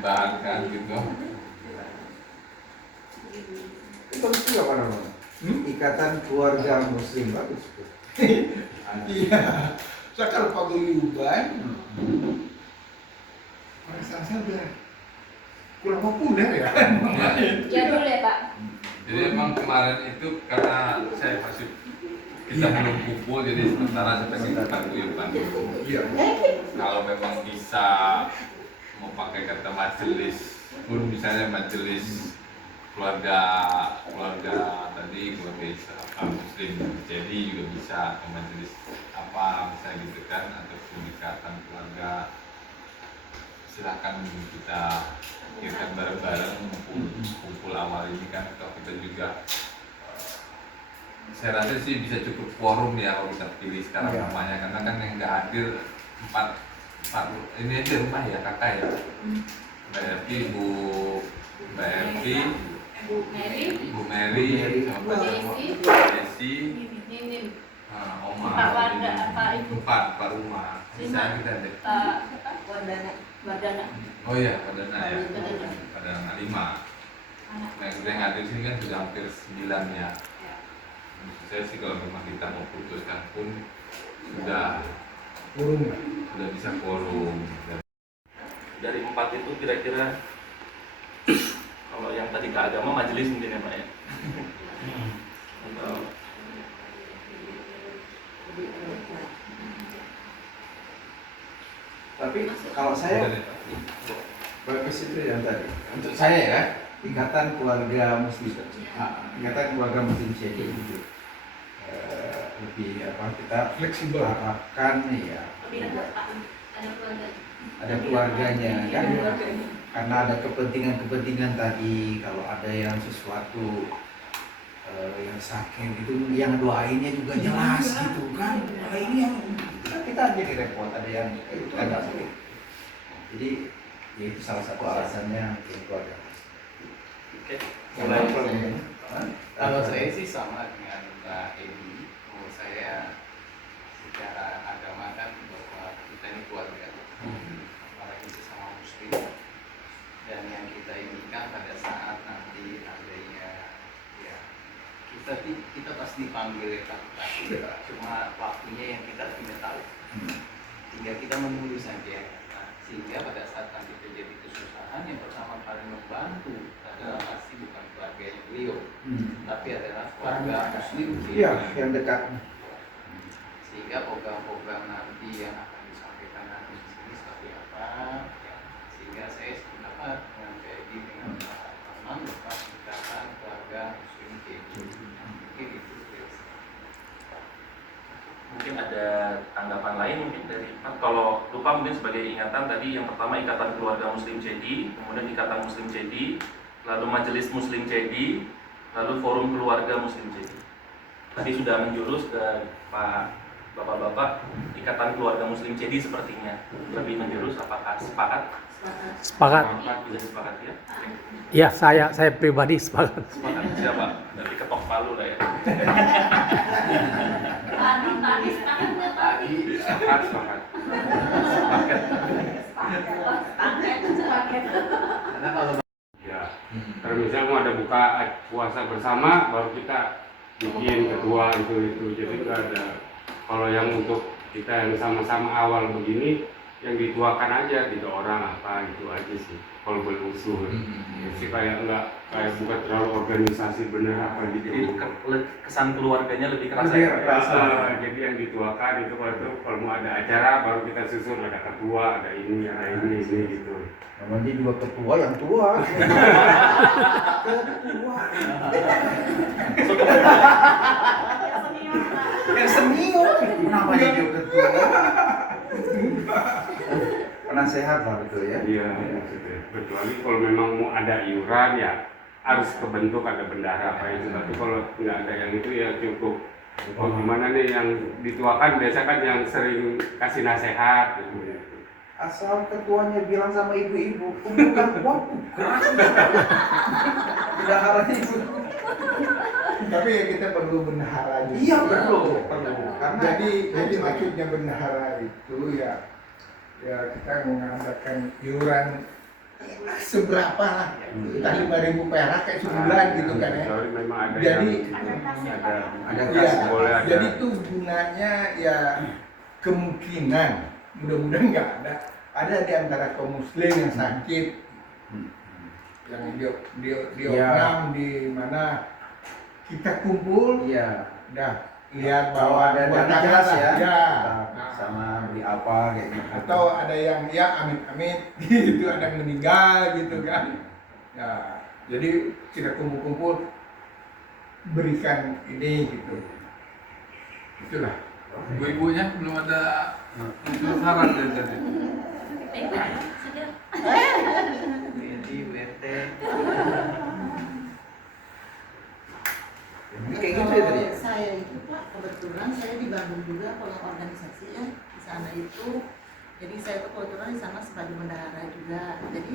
dipertahankan gitu. Itu juga apa namanya? Ikatan Keluarga Muslim bagus tuh. Iya. Saya kalau paguyuban, rasa udah kurang populer ya. Jadul ya Pak. Jadi emang kemarin itu karena saya masih kita belum kumpul, jadi sementara saya pengen paguyuban dulu. Iya. Kalau memang bisa mau pakai kata majelis pun, misalnya majelis keluarga tadi, keluarga Islam Muslim jadi juga bisa, atau majelis apa misalnya gitu kan, atau ikatan keluarga, silahkan kita pikirkan bareng-bareng kumpul awal ini kan. Kalau kita juga saya rasa sih bisa cukup quorum ya kalau kita pilih sekarang namanya, karena kan yang nggak hadir empat ini aja rumah ya, kakak ya, Mbak Evi, Mbak Evi, Bu Mary, sama Pak Desi, Oma, empat rumah. Bisa kita deh. Wardana. Oh iya, Perdana ya. Perdana 5. Nah, yang hadir sini kan sudah hampir 9 ya. Maksud saya sih kalau memang kita mau putuskan pun sudah bisa quorum. Dari 4 itu kira-kira kalau yang tadi ke agama majelis mungkin ya Pak ya. Atau Tapi kalau saya bagus itu yang tadi. Untuk saya ya, Ikatan Keluarga Muslim, Ikatan Keluarga Muslim jadi gitu. Lebih apa, kita Fleksibel. harapkan ya. Ada keluarganya kan, karena ada kepentingan tadi. Kalau ada yang sesuatu yang sakit itu, yang doainnya juga jelas gitu kan. Kalau ini yang kita jadi repot, ada yang kita nggak sakit. Jadi ya itu salah satu alasannya keluarga. oke. Kalau saya sih sama dengan Mbak Edi. Menurut saya secara agama kan bahwa kita ini keluarga, apalagi sesama Muslim, dan yang kita inginkan pada saat nanti adanya ya kita pasti panggil evakuasi, cuma waktunya yang kita tidak tahu, sehingga kita menunggu saja. Sehingga pada saat nanti terjadi kesusahan, yang pertama kali membantu adalah pasti bukan keluarganya beliau, tapi adalah keluarga Muslim. Iya, yang dekat. Sehingga program-program nanti yang akan disampaikan nanti di sini seperti apa, ya. Sehingga saya sependapat dengan Pedi, dengan Pak Teman, Bapak Ikatan Keluarga Muslim Pedi. Mungkin itu. Mungkin ada tanggapan lain mungkin dari Pak. Kalau lupa mungkin sebagai ingatan tadi, yang pertama Ikatan Keluarga Muslim CD, kemudian Ikatan Muslim CD, lalu Majelis Muslim CD, lalu Forum Keluarga Muslim CD. Tadi sudah menjurus ke Pak Bapak-bapak, Ikatan Keluarga Muslim CD sepertinya lebih menjurus. Apakah sepakat? Sepakat. Bisa sepakat ya? Ya, saya pribadi sepakat. Sepakat siapa? Dari ketok palu lah ya. Tadi sepakat nggak tadi? Sepakat. Karena kalau Ya, kalau misalnya mau ada buka puasa bersama, baru kita bikin ketua itu. Jadi nggak ada. Kalau yang untuk kita yang sama-sama awal begini, yang dituakan aja 3 orang apa itu aja sih. Kalau berusul, jadi kayak bukan terlalu organisasi bener apa gitu. Jadi kesan keluarganya lebih kerasa. Jadi yang dituakan itu kalau mau ada acara baru kita susun, ada ketua, ada ini gitu. Namanya juga ketua yang tua. Yang senior. Kenapa jadi ketua? Penasehat lah betul ya. Iya, maksudnya. Kecuali kalau memang mau ada iuran ya harus kebentuk, ada bendahara apa itu. Tapi kalau nggak ada yang itu ya cukup. Oh gimana nih yang dituakan biasa kan yang sering kasih nasihat gitu. Asal ketuanya bilang sama ibu-ibu, kumpulkan uang, keras. Bendaharanya ibu. Tapi ya kita perlu bendahara juga. Iya perlu. Karena Jadi maksudnya bendahara itu ya kita mengadakan iuran seberapa lah, entah 5.000 perak kayak sebulan gitu kan ya. Sorry, memang ada Jadi Ada ya, kas, boleh ada. jadi itu gunanya ya kemungkinan, mudah-mudahan nggak ada di antara kaum muslim yang sakit, yang di Ya. opnam di mana kita kumpul, iya. dah lihat Kalau bahwa ada buat dana acara jelas lah, ya, ya. kita sama beli apa kayak gitu. Atau ada yang ya amit-amit gitu, ada yang meninggal gitu kan. Ya, jadi kita kumpul-kumpul berikan ini gitu. Itulah. Ibu-ibunya belum ada saran dari tadi. Jadi URT Kayak gitu ya tadi ya? Saya itu Pak, kebetulan saya di Bandung juga kalau organisasi ya di sana itu. Jadi saya tuh kebetulan di sana sebagai bendahara juga. Jadi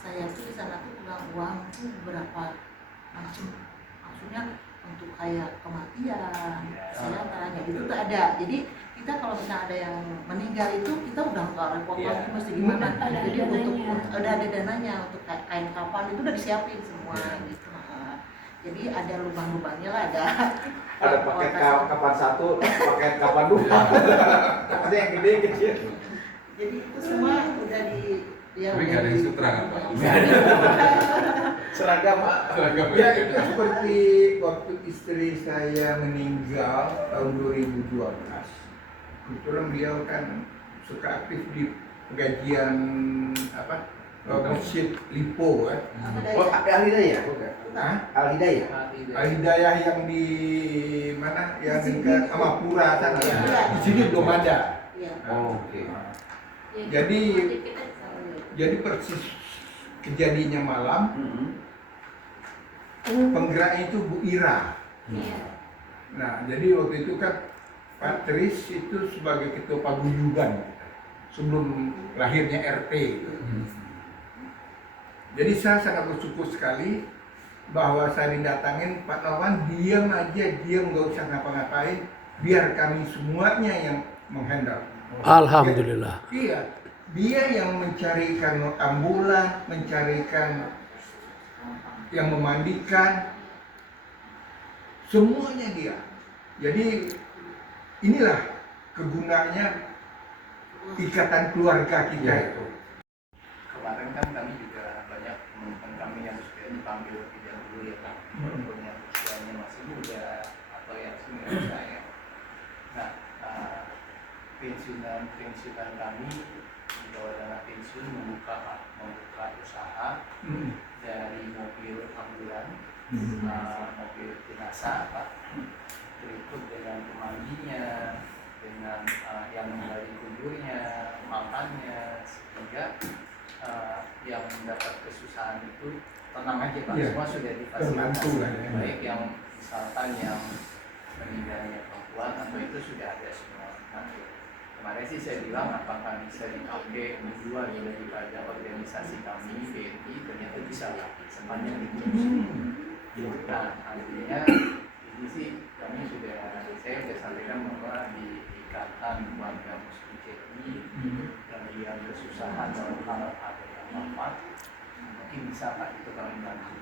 saya tuh di sana tuh pegang uang tuh berapa macam, maksudnya untuk kayak kematian, antaranya itu tuh ada. Jadi kita kalau misalnya ada yang meninggal itu kita udah nggak repot lagi mesti gimana. Jadi untuk udah ada dananya untuk kain kafan itu udah disiapin semua gitu. Jadi ada lubang-lubangnya lah, Ada paket kapan satu, paket kapan dua. Ada yang gede kecil. Jadi itu semua udah di Tapi nggak ada yang sutra kan Pak? Seragam Pak. Ya itu seperti waktu istri saya meninggal tahun 2012. Kebetulan beliau kan suka aktif di pengajian apa masjid Lipo kan. Oh, Al-Hidayah bukan? Hah? Al-Hidayah. Al-Hidayah yang di mana? Yang di ke Amapura sana. Iya. Di sini belum ada. Iya. Oh, oke. Jadi persis kejadiannya malam, penggeraknya itu Bu Ira. Nah, jadi waktu itu kan Pak Tris itu sebagai ketua paguyuban sebelum lahirnya RT. Gitu. Jadi saya sangat bersyukur sekali bahwa saya didatangin Pak Novan, diam aja, diam, nggak usah ngapa-ngapain, biar kami semuanya yang menghandle. Alhamdulillah. Iya, dia yang mencarikan ambulan, mencarikan yang memandikan, semuanya dia. Jadi inilah kegunaannya ikatan keluarga kita itu. kemarin kan kami juga banyak teman-teman kami yang sudah dipanggil lebih dahulu ya Pak, walaupun yang usianya masih muda atau yang senior saya. Nah, pensiunan kami di bawah dana pensiun membuka usaha dari mobil ambulan, mobil jenazah Pak, berikut dengan pemandinya, dengan yang menggali kuburnya, makannya, sehingga yang mendapat kesusahan itu tenang aja Pak, Ya, semua sudah terbantu difasilitasi, lah ya. baik yang misalkan yang meninggalnya perempuan atau itu sudah ada semua. Nah, kemarin sih saya bilang apakah bisa dipakai menjual daripada organisasi kami BNI, ternyata bisa lah sepanjang itu. Nah, artinya ini sih saya sudah sampaikan bahwa di ikatan warga Muslim CI yang kesusahan dalam hal ada yang wafat, mungkin bisa Pak itu kami bantu.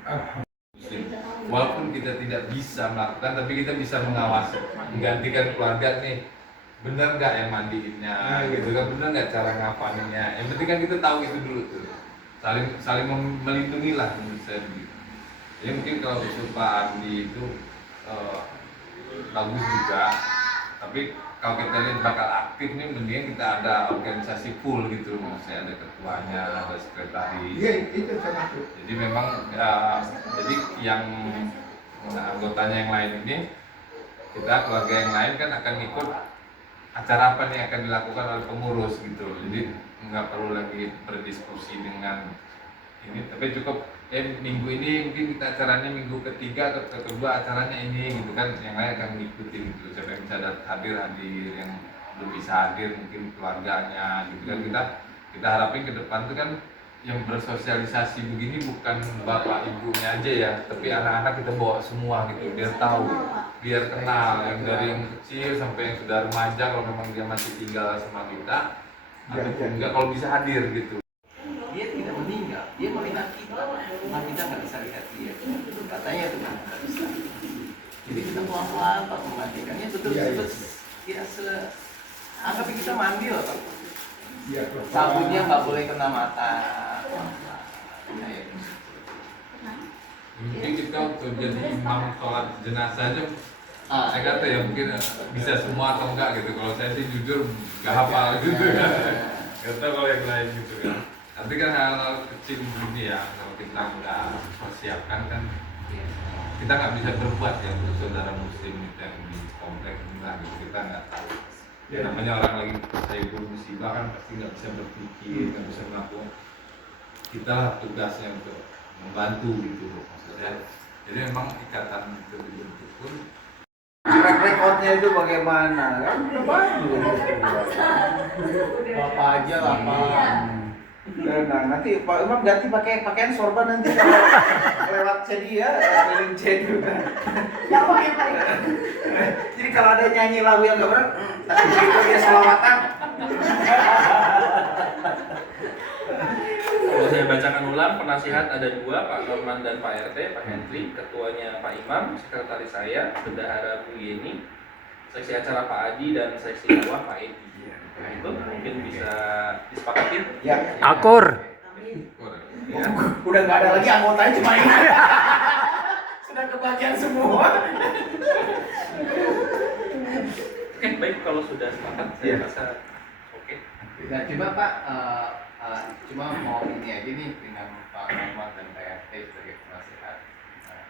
Walaupun kita tidak bisa melakukan, tapi kita bisa mengawasi, menggantikan keluarga nih, bener nggak yang mandiinnya, gitu kan, bener nggak cara ngapainnya. Yang penting kan kita tahu itu dulu tuh, saling melindungi lah menurut saya begitu. Jadi mungkin kalau usul Pak Andi itu bagus juga, tapi kalau kita lihat bakal aktif nih, mendingan kita ada organisasi full gitu, maksudnya ada ketuanya, ada sekretaris. Iya, itu termasuk. Jadi memang jadi yang anggotanya yang lain ini, kita keluarga yang lain kan akan ikut acara apa nih yang akan dilakukan oleh pengurus gitu. Jadi nggak perlu lagi berdiskusi dengan ini, tapi cukup minggu ini mungkin kita acaranya minggu ketiga atau kedua acaranya ini gitu kan, yang lain akan ngikutin gitu. Siapa yang bisa hadir, yang belum bisa hadir mungkin keluarganya gitu kan. Kita harapin ke depan tuh kan yang bersosialisasi begini bukan bapak ibunya aja ya, tapi anak-anak kita bawa semua gitu, biar tahu, biar kenal, yang dari yang kecil sampai yang sudah remaja kalau memang dia masih tinggal sama kita, ataupun enggak kalau bisa hadir gitu. Dia tidak meninggal, dia Iya, iya. Anggap kita mandi loh Pak. Iya, Sabunnya nggak boleh kena mata. Nah, ya. Mungkin kita untuk jadi imam sholat jenazah aja, saya kata ya mungkin bisa semua atau enggak gitu. Kalau saya sih jujur nggak hafal gitu kan. Nggak tahu kalau yang lain gitu kan. Tapi kan hal-hal kecil begini ya, kalau kita nggak persiapkan kan kita nggak bisa berbuat ya untuk saudara muslim yang di komplek kita gitu. Kita nggak tahu. Ya, namanya orang lagi saya musibah kan pasti nggak bisa berpikir, nggak bisa melakukan. Kita lah tugasnya untuk membantu gitu loh maksudnya. Jadi memang ikatan itu dibentuk pun track recordnya itu bagaimana kan udah bagus. Bapak aja lah Pak. Nah, nanti Pak Imam ganti pakai pakaian sorban nanti kalau lewat CD ya, keliling CD juga. Jadi kalau ada nyanyi lagu yang gak benar, tapi begitu dia selawatan. Kalau saya bacakan ulang, penasihat ada dua, Pak Norman dan Pak RT, Pak Hendri, ketuanya Pak Imam, sekretaris saya, bendahara Bu Yeni, seksi acara Pak Adi, dan seksi bawah Pak Edi. Nah itu mungkin bisa disepakati. Ya, Akur. Ya. udah nggak ada lagi anggotanya cuma ini. Sudah kebagian semua. Oke, baik kalau sudah sepakat, saya rasa oke. Nah, coba Pak, cuma mau ini aja nih dengan Pak Norman dan Pak RT sebagai penasihat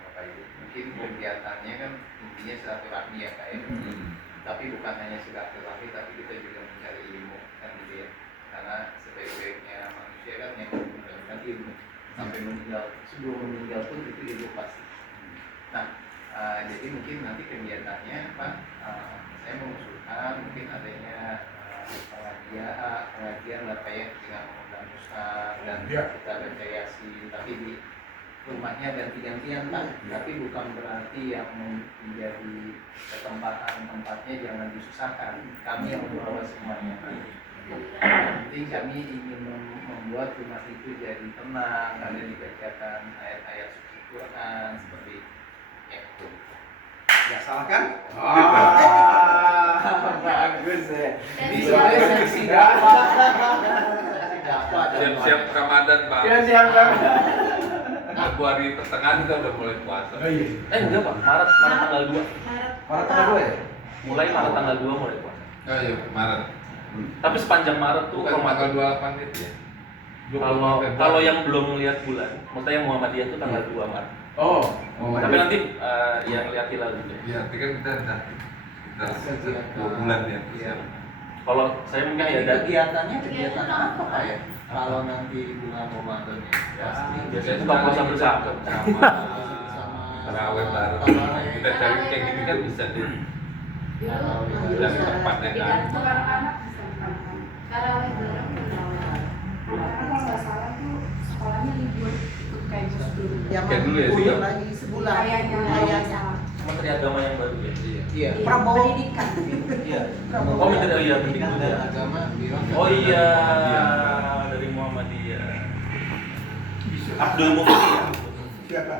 Bapak Ibu. Mungkin kegiatannya kan intinya silaturahmi ya Pak ya. Tapi bukan hanya silaturahmi, tapi kita juga mencari ilmu kan gitu ya. Karena sebaik-baiknya manusia kan yang mendapatkan ilmu sampai meninggal, sebelum meninggal pun itu ilmu pasti. Nah, jadi mungkin nanti kegiatannya Pak, saya mengusulkan mungkin adanya pengajian lah Pak ya, dengan mengundang ustaz dan kita berkreasi, tapi di rumahnya ganti-gantian Pak, tapi bukan berarti yang menjadi tempatnya jangan disusahkan, kami yang membawa semuanya Pak. Penting kami ingin membuat rumah itu jadi tenang, ada dibacakan ayat-ayat suci Quran seperti itu. Ya salah kan? Bagus ya. Jadi sebenarnya seksi dakwah. siap-siap Ramadan Pak. Ya siap kan. Februari pertengahan kita udah mulai puasa. Oh iya. Enggak Pak, Maret tanggal 2. Maret tanggal 2 ya? Mulai Maret tanggal 2 mulai puasa. Oh iya, Maret. Tapi sepanjang Maret tuh Bukan Ramadan. tanggal 28 itu ya? 28 Februari. Kalau yang belum melihat bulan, maksudnya yang Muhammadiyah itu tanggal 2 Maret. Oh, Tapi nanti yang lihat hilal juga. Iya, tapi kan kita udah 2 bulan ya. Iya. Kalau saya mungkin ya ada Kegiatannya kegiatan apa Pak ya? Kalau nanti bulan Ramadan ya, biasanya buka puasa bersama. Tarawih bareng. Kita cari kayak gini kan bisa deh. Dari tempatnya kan. Tarawih bareng karena kan kalau nggak salah tuh sekolahnya libur ikut kayak mus dulu. Kayak dulu ya, bulan Sih? lagi sebulan. Kayaknya Menteri Agama yang baru ya. Iya. pendidikan. Iya. Oh, Menteri iya Pendidikan pendidikan. dan Agama Biro. Oh iya, dari Muhammadiyah. Abdul Mufti ya. siapa?